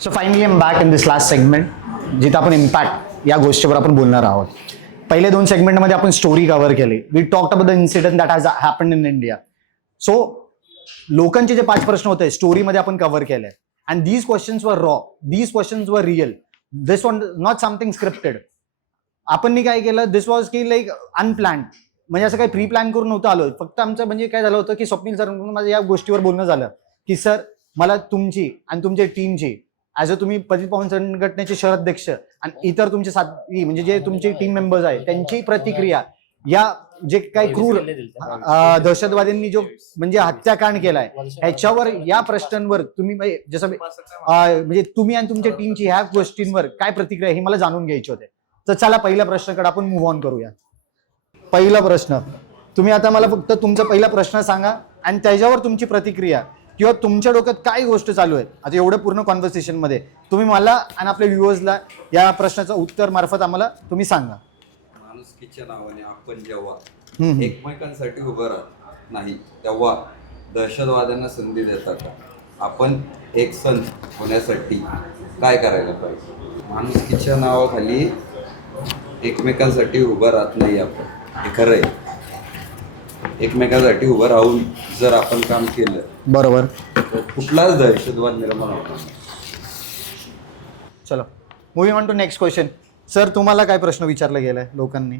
So finally I'm back in this last segment जिथं आपण impact या गोष्टीवर आपण बोलणार आहोत. पहिले दोन सेगमेंटमध्ये आपण स्टोरी कव्हर केली. We talk about the incident that has happen in India so लोकांचे जे पाच प्रश्न होते स्टोरीमध्ये आपण कव्हर केले. अँड दीज क्वेश्चन्स वर रॉ दीज क्वेश्चन्स वर real this one not something scripted आपण काय केलं? दिस वॉज की लाईक अनप्लॅन्ड म्हणजे असं काही प्री प्लॅन करून नव्हतं आलो. फक्त आमचं म्हणजे काय झालं होतं की स्वप्नील सर माझं या गोष्टीवर बोलणं झालं. की सर मला तुमची आणि तुमच्या टीमची ॲज अ तुम्ही पतित पावन संघटनेचे शहराध्यक्ष आणि इतर तुमचे साथी म्हणजे जे तुमचे टीम मेंबर्स आहेत त्यांची प्रतिक्रिया या जे काही क्रूर दहशतवाद्यांनी जो म्हणजे हत्याकांड केलाय ह्याच्यावर या प्रश्नांवर तुम्ही म्हणजे जसं म्हणजे तुम्ही आणि तुमच्या टीमची ह्या गोष्टींवर काय प्रतिक्रिया ही मला जाणून घ्यायची होते. तर चला पहिल्या प्रश्नाकडे आपण मूव्ह ऑन करूया. पहिला प्रश्न तुम्ही आता मला फक्त तुमचा पहिला प्रश्न सांगा आणि त्याच्यावर तुमची प्रतिक्रिया. किंवा तुमच्या डोक्यात काय गोष्ट चालू आहे? आता एवढं पूर्ण कॉन्व्हर्सेशनमध्ये तुम्ही मला आणि आपल्या व्ह्युअर्सला या प्रश्नाचं उत्तर मार्फत आम्हाला तुम्ही सांगा. माणुसकीच्या नावाने आपण जेव्हा. एकमेकांसाठी उभं राहत नाही तेव्हा दहशतवाद्यांना संधी देता का? आपण एक सण होण्यासाठी काय करायला पाहिजे? माणुसकीच्या नावाखाली एकमेकांसाठी उभं राहत नाही आपण. हे खरं आहे. एकमेकांसाठी उभं राहून जर आपण काम केलं बरोबर. तर कुठलाच दहशतवाद निर्माण होणार नाही. चलो moving on to next question sir तुम्हाला काय प्रश्न विचारला गेलाय लोकांनी?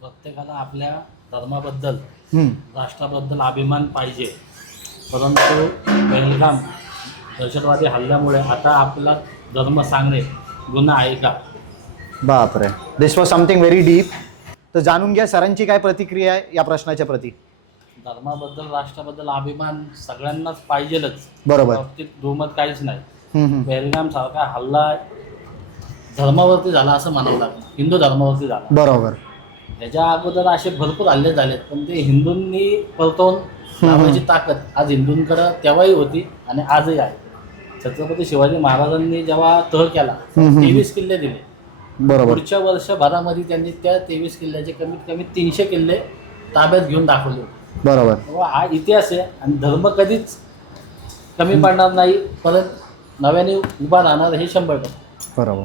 प्रत्येकाला आपल्या धर्माबद्दल हम्म, राष्ट्राबद्दल अभिमान पाहिजे. परंतु पेहलगाम दहशतवादी हल्ल्यामुळे आता आपला धर्म सांगणे गुन्हा आहे का? बापरे. This was something very deep तर जाणून घ्या सरांची काय प्रतिक्रिया आहे या प्रश्नाच्या प्रती. धर्माबद्दल राष्ट्राबद्दल अभिमान सगळ्यांनाच पाहिजेलच. बरोबर. बाबतीत दुमत काहीच नाही. पेहलगाम सारखा हल्ला धर्मावरती झाला असं म्हणावं लागतं हिंदू धर्मावरती झाला. बरोबर. त्याच्या अगोदर असे भरपूर हल्ले झालेत पण ते हिंदूंनी परतवून लावायची ताकद आज हिंदूंकडं तेव्हाही होती आणि आजही आहे. छत्रपती शिवाजी महाराजांनी जेव्हा तह केला. तेवीस किल्ले दिले. बरोबर. पुढच्या वर्षभरामध्ये त्यांनी त्या तेवीस किल्ल्याचे कमीत कमी तीनशे किल्ले ताब्यात घेऊन दाखवले होते. बरोबर. तेव्हा हा इतिहास आहे आणि धर्म कधीच कमी पडणार नाही परत नव्याने उभा राहणार हे शंभर टक्के. बरोबर.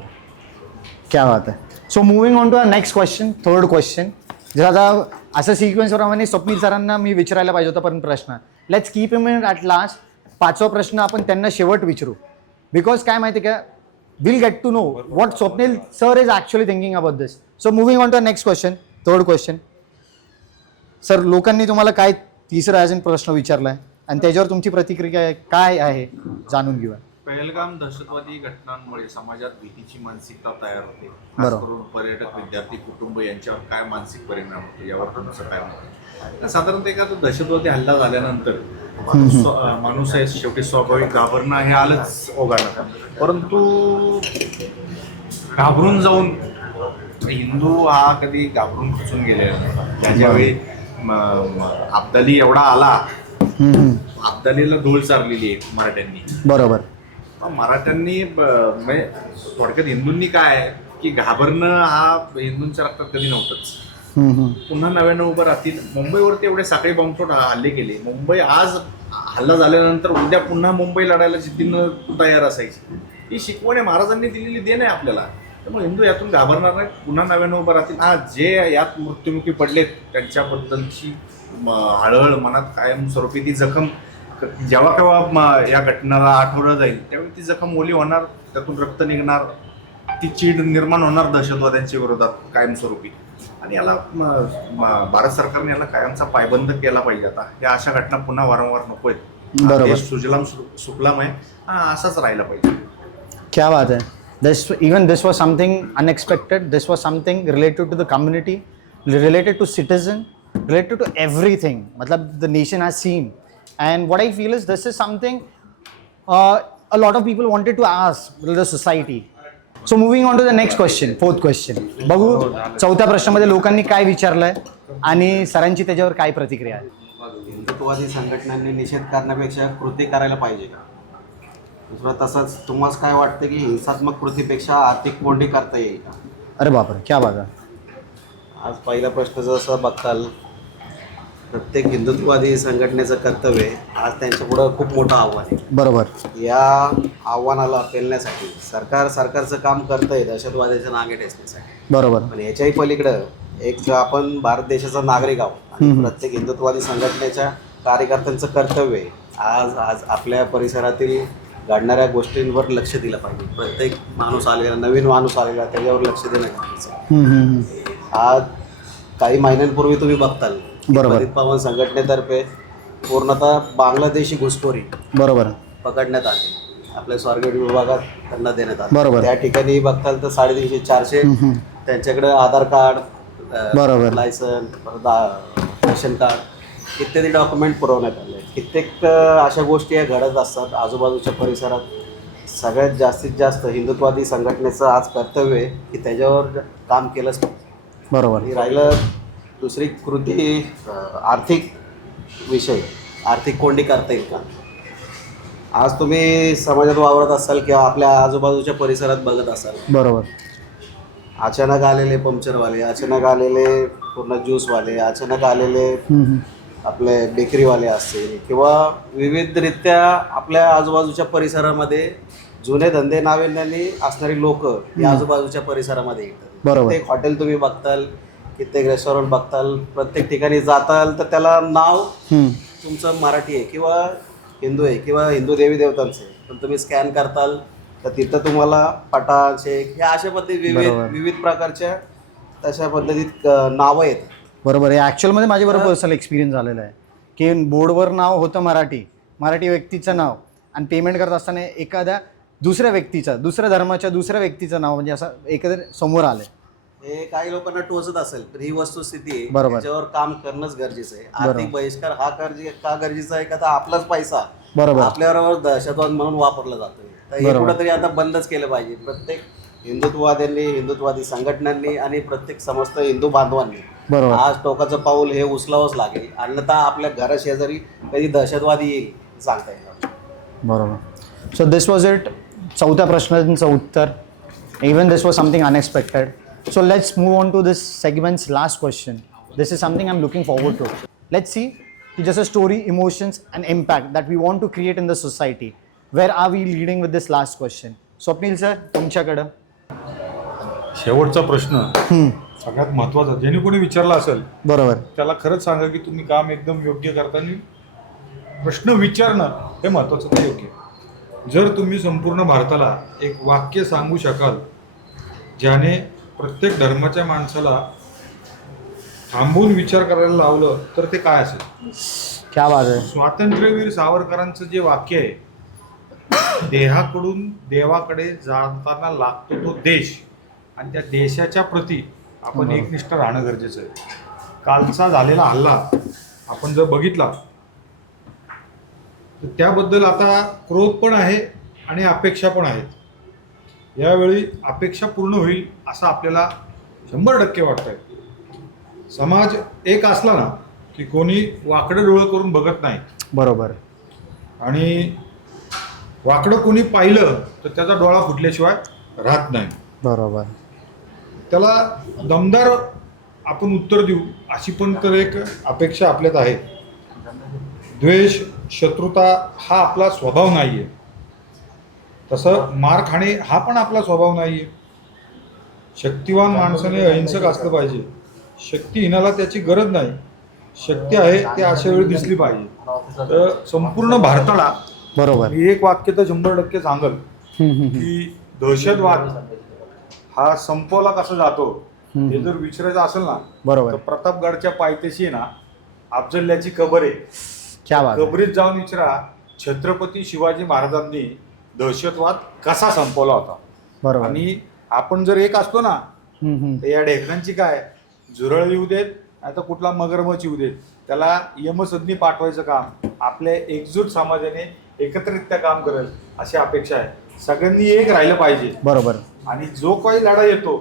क्या बात आहे. So moving on to next question third question जर आता असं सिक्वेन्स प्रमाणे स्वप्नील सरांना मी विचारायला पाहिजे होता पण प्रश्न. Let's keep them at last पाचवा प्रश्न आपण त्यांना शेवट विचारू. बिकॉज काय माहिती का will get to know what Swapnil sir is actually thinking about this so moving on to next question third question sir लोकांनी तुम्हाला काय तिसरा अजून प्रश्न विचारलाय? आणि त्याच्यावर तुमची प्रतिक्रिया काय आहे? जाणून घेऊया. पहलगाम दहशतवादी घटनांमुळे समाजात भीतीची मानसिकता तयार होते. खास. करून पर्यटक विद्यार्थी कुटुंब यांच्यावर काय मानसिक परिणाम होतो यावर तुमचं काय? तर साधारणतः एखादा दहशतवादी हल्ला झाल्यानंतर माणूस आहे शेवटी स्वाभाविक घाबरणं हे आलंच ओघाणं परंतु घाबरून जाऊन हिंदू हा कधी घाबरून खचून गेलेला त्याच्यावेळी अब्दाली एवढा आला. अब्दालीला धूळ चारलेली आहे मराठ्यांनी. बरोबर. मराठ्यांनी म्हणजे थोडक्यात हिंदूंनी काय आहे की घाबरणं हा हिंदूंच्या रक्तात कधी नव्हतंच. पुन्हा नव्यानं उभं राहतील. मुंबईवरती एवढे साखळी बॉम्बस्फोट हल्ले केले. मुंबई आज हल्ला झाल्यानंतर उद्या पुन्हा मुंबई लढायला जिद्दीनं तयार असायची. ही शिकवण आहे महाराजांनी दिलेली देण आहे आपल्याला. त्यामुळे हिंदू यातून घाबरणार नाही पुन्हा नव्यानं उभं राहतील. हा जे यात मृत्युमुखी पडलेत त्यांच्याबद्दलची हळहळ मनात कायमस्वरूपी ती जखम जेव्हा केव्हा या घटनेला आठवलं जाईल त्यावेळी ती जखम ओली होणार त्यातून रक्त निघणार ती चीड निर्माण होणार दहशतवाद्यांच्या विरोधात कायमस्वरूपी. आणि याला भारत सरकारने याला कायमचा पायबंद केला पाहिजे. आता या अशा घटना पुन्हा वारंवार नको आहेत. सुजलाम सु- सुफलाम आहे. असाच राहिला पाहिजे. क्या बात है दिस even this was something unexpected. This was something related to the community related to citizen related to everything. matlab the nation has seen. And what i feel is this is something uh, a lot of people wanted to ask the society. So moving on to the next question fourth question. बघू चौथ्या प्रश्नामध्ये लोकांनी काय विचारलंय आणि सरांची त्याच्यावर काय प्रतिक्रिया आहे? हिंदुत्ववादी संघटनांनी निषेध करण्यापेक्षा कृती करायला पाहिजे का? दुसरं तसंच तुम्हाला काय वाटतं की हिंसात्मक कृतीपेक्षा आर्थिक कोंडी करता येईल का? अरे बापरे क्या बात आहे. आज पहिला प्रश्न जसं बघताल प्रत्येक हिंदुत्ववादी संघटनेचं कर्तव्य आहे. आज त्यांच्या पुढं खूप मोठं आव्हान आहे बरोबर या आव्हानाला पेलण्यासाठी सरकार सरकारचं काम करतं आहे दहशतवाद्याच्या नागे ठेचण्यासाठी बरोबर पण याच्याही पलीकडं एक आपण भारत देशाचा नागरिक आहोत आणि. प्रत्येक हिंदुत्ववादी संघटनेच्या कार्यकर्त्यांचं कर्तव्य आहे आज आज आपल्या परिसरातील घडणाऱ्या गोष्टींवर लक्ष दिलं पाहिजे प्रत्येक माणूस आलेला नवीन माणूस आलेला त्याच्यावर लक्ष देणं गरजेचं आहे. हम्म, हम्म, हम्म. आज काही महिन्यांपूर्वी तुम्ही बघताल बरोबर. पवन संघटनेतर्फे पूर्णतः बांगलादेशी घुसखोरी बरोबर पकडण्यात आली आपल्या स्वारगेट विभागात त्यांना देण्यात आलं बरोबर. त्या ठिकाणी बघताल तर साडेतीनशे चारशे हम्म, हम्म. त्यांच्याकडे आधार कार्ड बरोबर. लायसन परत आ- रेशन कार्ड इत्यादी डॉक्युमेंट पुरवण्यात आले कित्येक अ, अशा गोष्टी या घडत असतात आजूबाजूच्या परिसरात सगळ्यात जास्तीत जास्त हिंदुत्वादी संघटनेचं आज कर्तव्य आहे की त्याच्यावर काम केलंच पाहिजे बरोबर आणि राहिलं दुसरी कृती आर्थिक विषय. आर्थिक कोंडी करता येईल का? आज तुम्ही समाजात वावरत असाल किंवा आपल्या आजूबाजूच्या परिसरात बघत असाल. बरोबर. अचानक आलेले पंक्चरवाले अचानक आलेले पूर्ण ज्यूसवाले अचानक आलेले. आपले बेकरीवाले असतील किंवा विविधरित्या आपल्या आजूबाजूच्या परिसरामध्ये जुने धंदे नाविन्याने असणारी लोक या आजूबाजूच्या परिसरामध्ये येतात. बरोबर. प्रत्येक हॉटेल तुम्ही बघताल कित्येक रेस्टॉरंट बघताल प्रत्येक ठिकाणी जाताल तर त्याला नाव. तुमचं मराठी आहे किंवा हिंदू आहे किंवा हिंदू देवी देवतांचं आहे. पण तुम्ही स्कॅन करताल तर तिथं तुम्हाला पठाण शेख या अशा पद्धती विविध बरोबर. विविध प्रकारच्या तशा पद्धतीत नावं येतात. बरोबर. आहे ॲक्च्युअलमध्ये माझ्याबरोबर पर्सनल एक्सपिरियन्स झालेला आहे. की बोर्डवर नाव होतं मराठी. मराठी व्यक्तीचं नाव. आणि पेमेंट करत असताना एखाद्या दुसऱ्या व्यक्तीचं दुसऱ्या धर्माच्या दुसऱ्या व्यक्तीचं नाव म्हणजे असं एखादं समोर आलं हे काही लोकांना टोचत असेल तर ही वस्तुस्थिती आहे. बरोबर. त्याच्यावर काम करणंच गरजेचं आहे. आर्थिक बहिष्कार हा गरजे का गरजेचा आहे का तर आपलाच पैसा. बरोबर. आपल्याबरोबर दहशतवाद म्हणून वापरला जातोय तर हे बरोबर. कुठंतरी आता बंदच केलं पाहिजे. प्रत्येक हिंदुत्ववाद्यांनी हिंदुत्वादी संघटनांनी आणि प्रत्येक समस्त हिंदू बांधवांनी बरोबर. आज टोकाचं पाऊल हे उचलावंच लागेल. अन्यथा आपल्या घराशेजारी कधी दहशतवादी येईल सांगता येईल बरोबर. सो दिस वॉज इट चौथ्या प्रश्नाचं उत्तर. Even this was something unexpected so let's move on to this segments last question this is something I am looking forward to let's see की जसं story emotions and impact that we want to create in the society where are we leading with this last question Swapnil sir तुमच्याकडं. शेवटचा प्रश्न. हम्म, सगळ्यात महत्त्वाचा ज्याने कोणी विचारला असेल बरोबर. त्याला खरंच सांगा की तुम्ही काम एकदम योग्य करताना प्रश्न विचारणं हे महत्वाचं ते योग्य आहे. जर तुम्ही संपूर्ण भारताला एक वाक्य सांगू शकाल ज्याने प्रत्येक धर्माच्या माणसाला थांबून विचार करायला लावलं तर ते काय असेल? क्या बात आहे. स्वातंत्र्यवीर सावरकरांचं जे वाक्य आहे देहाकडून देवाकडे जाताना लागतो तो देश. आणि त्या देशाच्या प्रती आपण. एकनिष्ठ राहणं गरजेचं आहे. कालचा झालेला हल्ला आपण जर बघितला तर त्याबद्दल आता क्रोध पण आहे आणि अपेक्षा पण आहेत. यावेळी अपेक्षा पूर्ण होईल असं आपल्याला शंभर टक्के वाटतंय. समाज एक असला ना की कोणी वाकडं डोळं करून बघत नाही. बरोबर. आणि वाकडं कोणी पाहिलं तर त्याचा डोळा फुटल्याशिवाय राहत नाही. बरोबर. त्याला दमदार आपण उत्तर देऊ अशी पण तर एक अपेक्षा आपल्यात आहे. द्वेष शत्रुता हा आपला स्वभाव नाही आहे तसं मार खाणे हा पण आपला स्वभाव नाही आहे शक्तिवान माणसाने अहिंसक असलं पाहिजे. शक्तिहीनाला त्याची गरज नाही. शक्ती आहे ते अशा वेळी दिसली पाहिजे. तर संपूर्ण भारताला बरोबर. मी एक वाक्य तर शंभर टक्के सांगल. की दहशतवाद हा संपवला कसा जातो. हे जर विचारायचं असेल ना बरोबर. तर प्रतापगडच्या पायथ्याशी ना अफजल्याची कबर आहे. क्या बात आहे. कबरीत जाऊन विचारा छत्रपती शिवाजी महाराजांनी दहशतवाद कसा संपवला होता? बरोबर. आणि आपण जर एक असतो ना हम्म, हम्म. तर या ढेकणांची काय? झुरळ येऊ देत नाही तर कुठला मगरमच येऊ देत. त्याला यमसदनी पाठवायचं काम आपल्या एकजूट समाजाने एकत्रितरित्या काम करेल अशी अपेक्षा आहे. सगळ्यांनी एक राहिलं पाहिजे. बरोबर. आणि जो काही लढा येतो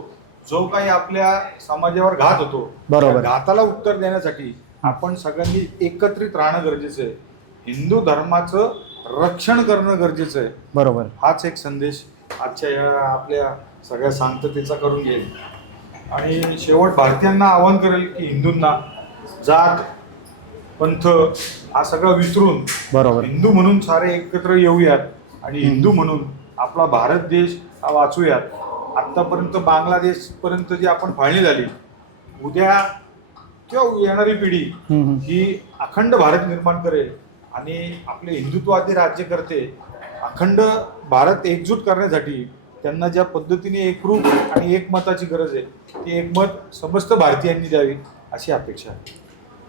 जो काही आपल्या समाजावर घात होतो बरोबर. त्या घाताला उत्तर देण्यासाठी आपण सगळ्यांनी एकत्रित राहणं गरजेचं आहे. हिंदू धर्माचं रक्षण करणं गरजेचं आहे. बरोबर. हाच एक संदेश आजच्या या आपल्या सगळ्या शांततेचा करून घेईल. आणि शेवट भारतीयांना आवाहन करेल की हिंदूंना जात पंथ हा सगळा विसरून बरोबर. हिंदू म्हणून सारे एकत्र येऊयात आणि हिंदू म्हणून आपला भारत देश हा वाचूयात. आत्तापर्यंत बांगलादेश पर्यंत जी आपण फाळणी झाली उद्या किंवा येणारी पिढी. ही अखंड भारत निर्माण करेल. आणि आपले हिंदुत्वादी राज्यकर्ते अखंड भारत एकजूट करण्यासाठी त्यांना ज्या पद्धतीने एकरूप आणि एकमताची गरज आहे ती एकमत समस्त भारतीयांनी द्यावी अशी अपेक्षा आहे.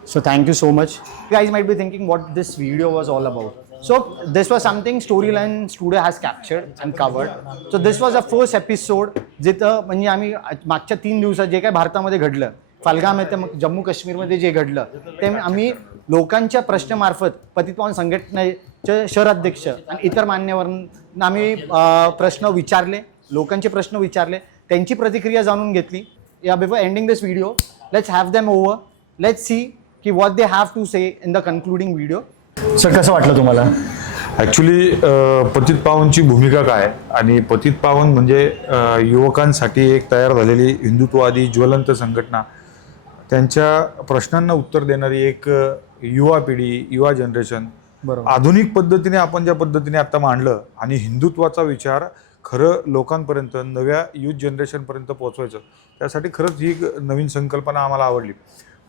So thank you so much guys may be thinking what this video was all about so this was something story line studio has captured and covered so this was a first episode जिथं म्हणजे आम्ही मागच्या तीन दिवसात जे काय भारतामध्ये घडलं फलगाम येथे मग जम्मू काश्मीरमध्ये जे घडलं ते आम्ही लोकांच्या प्रश्नामार्फत पतितपावन संघटनेचे शहराध्यक्ष आणि इतर मान्यवरांना आम्ही प्रश्न विचारले लोकांचे प्रश्न विचारले त्यांची प्रतिक्रिया जाणून घेतली. या before ending this video let's have them over let's see की what they have to say in the concluding video sir कसं वाटलं तुम्हाला? ॲक्च्युली पतित पावनची भूमिका काय? आणि पतित पावन म्हणजे युवकांसाठी एक तयार झालेली हिंदुत्ववादी ज्वलंत संघटना. त्यांच्या प्रश्नांना उत्तर देणारी एक युवा पिढी युवा जनरेशन बरोबर. आधुनिक पद्धतीने आपण ज्या पद्धतीने आता मांडलं आणि हिंदुत्वाचा विचार खरं लोकांपर्यंत नव्या युथ जनरेशनपर्यंत पोहोचवायचं त्यासाठी खरंच ही एक नवीन संकल्पना आम्हाला आवडली.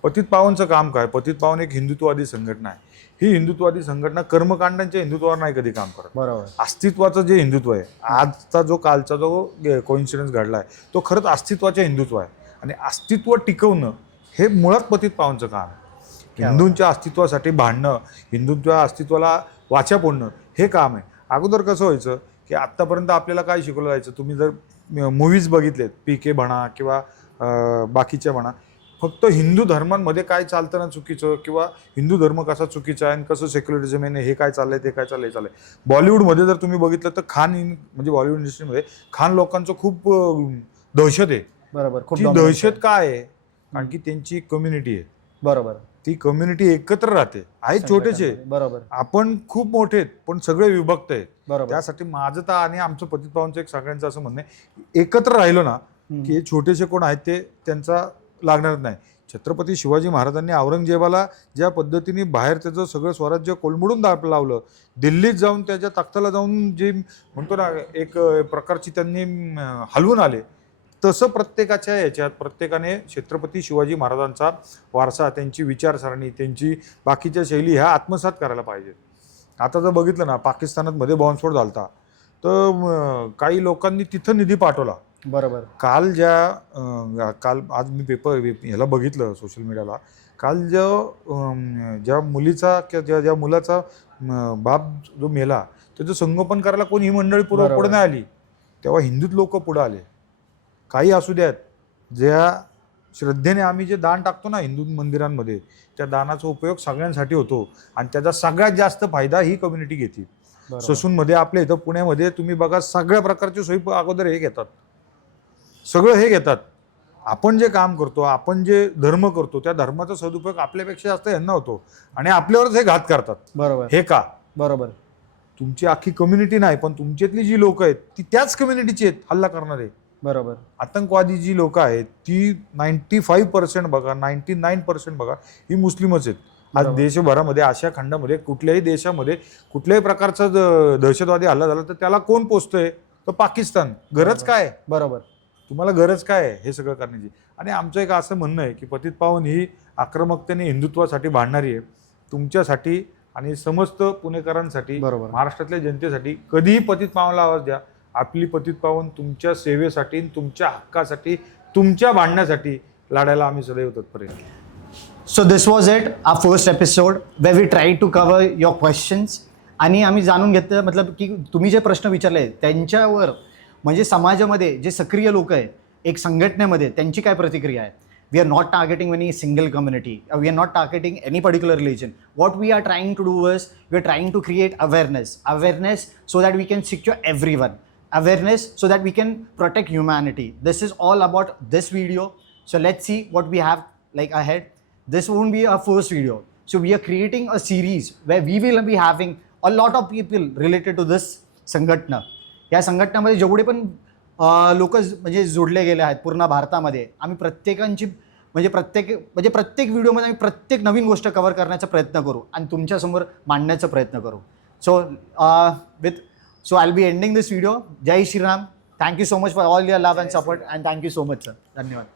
पतित पावनचं काम काय? पतित पावन एक हिंदुत्ववादी संघटना आहे. ही हिंदुत्ववादी संघटना कर्मकांडांच्या हिंदुत्वावर नाही कधी काम करत. बरोबर. अस्तित्वाचं जे हिंदुत्व आहे आजचा जो कालचा जो कोइन्सिडन्स घडला आहे तो खरंच अस्तित्वाचे हिंदुत्व आहे. आणि अस्तित्व टिकवणं हे मुळात पतित पावनचं काम. आहे हिंदूंच्या अस्तित्वासाठी भांडणं हिंदूंच्या अस्तित्वाला वाचा फोडणं हे काम आहे. अगोदर कसं व्हायचं की आत्तापर्यंत आपल्याला काय शिकवलं जायचं? तुम्ही जर मूवीज बघितलेत पी के म्हणा किंवा बाकीच्या म्हणा फक्त हिंदू धर्मांमध्ये काय चालतं ना चुकीचं किंवा हिंदू धर्म कसा चुकीचा आहे आणि कसं सेक्युलरिझम आहे हे काय चाललंय ते काय चाललंय चाललंय. बॉलिवूडमध्ये जर तुम्ही बघितलं तर खान इन म्हणजे बॉलिवूड इंडस्ट्रीमध्ये खान लोकांचं खूप दहशत आहे. बरोबर खूप दहशत. काय आहे? कारण की त्यांची कम्युनिटी आहे. बरोबर. ती कम्युनिटी एकत्र राहते. आहे. छोटेचे बरोबर. आपण खूप मोठे आहेत पण सगळे विभक्त आहेत. बरोबर. त्यासाठी माझं तर आणि आमचं पतित पावनचं एक सगळ्यांचं असं म्हणणं आहे एकत्र राहिलो ना की हे छोटेसे कोण आहेत ते त्यांचा लागणारच नाही. छत्रपती शिवाजी महाराजांनी औरंगजेबाला ज्या पद्धतीने बाहेर त्याचं सगळं स्वराज्य कोलमडून दाब लावलं दिल्लीत जाऊन त्याच्या तख्ताला जाऊन जे म्हणतो ना एक प्रकारची त्यांनी हलवून आले तसं प्रत्येकाच्या याच्यात प्रत्येकाने छत्रपती शिवाजी महाराजांचा वारसा त्यांची विचारसरणी त्यांची बाकीच्या शैली ह्या आत्मसात करायला पाहिजेत. आता जर बघितलं ना पाकिस्तानात मध्ये बॉम्बस्फोट झालता तर काही लोकांनी तिथं निधी पाठवला. बरोबर. काल ज्या काल आज मी पेपर ह्याला बघितलं सोशल मीडियाला काल जो अं, ज्या मुलीचा किंवा ज्या ज्या मुलाचा बाप जो मेला त्याचं संगोपन करायला कोणी ही मंडळी पुढे. पुढे नाही आली. तेव्हा हिंदूत लोक पुढे आले. काही असू द्यात. ज्या श्रद्धेने आम्ही जे दान टाकतो ना हिंदू मंदिरांमध्ये त्या दानाचा उपयोग सगळ्यांसाठी होतो आणि त्याचा सगळ्यात जास्त फायदा ही कम्युनिटी घेते. ससूनमध्ये आपल्या इथं पुण्यामध्ये तुम्ही बघा सगळ्या प्रकारची सोयी अगोदर हे घेतात. सगळं हे घेतात. आपण जे काम करतो आपण जे धर्म करतो त्या धर्माचा सदुपयोग आपल्यापेक्षा जास्त यांना होतो आणि आपल्यावरच हे घात करतात. बरोबर. हे का? बरोबर. तुमची अख्खी कम्युनिटी नाही पण तुमच्यातली जी लोक आहेत ती त्याच कम्युनिटीची आहेत हल्ला करणारे. बरोबर. आतंकवादी जी लोक आहेत ती नाईन्टी फाईव्ह पर्सेंट बघा नाईन्टी नाईन पर्सेंट बघा ही मुस्लिमच आहेत. आज. देशभरामध्ये आशिया खंडामध्ये कुठल्याही देशामध्ये कुठल्याही प्रकारचा दहशतवादी हल्ला झाला तर त्याला कोण पोचतंय तर पाकिस्तान. गरज. काय? बरोबर. तुम्हाला गरज काय आहे हे सगळं करण्याची? आणि आमचं एक असं म्हणणं आहे की पतित पावन ही आक्रमकतेने हिंदुत्वासाठी भांडणारी आहे. तुमच्यासाठी आणि समस्त पुणेकरांसाठी बरोबर. महाराष्ट्रातल्या जनतेसाठी कधीही पतित पावनला आवाज द्या. आपली पतित पावन तुमच्या सेवेसाठी आणि तुमच्या हक्कासाठी तुमच्या भांडण्यासाठी लढायला आम्ही सदैव तत्पर आहे. So this was it a first episode way we try to cover your questions आणि आम्ही जाणून घेतलं मतलब की तुम्ही जे प्रश्न विचारले त्यांच्यावर म्हणजे समाजामध्ये जे सक्रिय लोक आहेत एक संघटनेमध्ये त्यांची काय प्रतिक्रिया आहे? We are not targeting any single community we are not targeting any particular religion what we are trying to do was we are trying to create awareness awareness so that we can secure everyone awareness so that we can protect humanity. This is all about this video. So let's see what we have like ahead. This won't be our first video. So we are creating a series where we will be having a lot of people related to this संघटना या संघटनामध्ये जेवढे पण लोक म्हणजे जोडले गेले आहेत पूर्ण भारतामध्ये आम्ही प्रत्येकांची म्हणजे प्रत्येक म्हणजे प्रत्येक व्हिडिओमध्ये आम्ही प्रत्येक नवीन गोष्ट कव्हर करण्याचा प्रयत्न करू आणि तुमच्यासमोर मांडण्याचा प्रयत्न करू so with So I'll be ending this video. Jai Shri Ram. Thank you so much for all your love and support. And thank you so much, sir. Dhanyavad.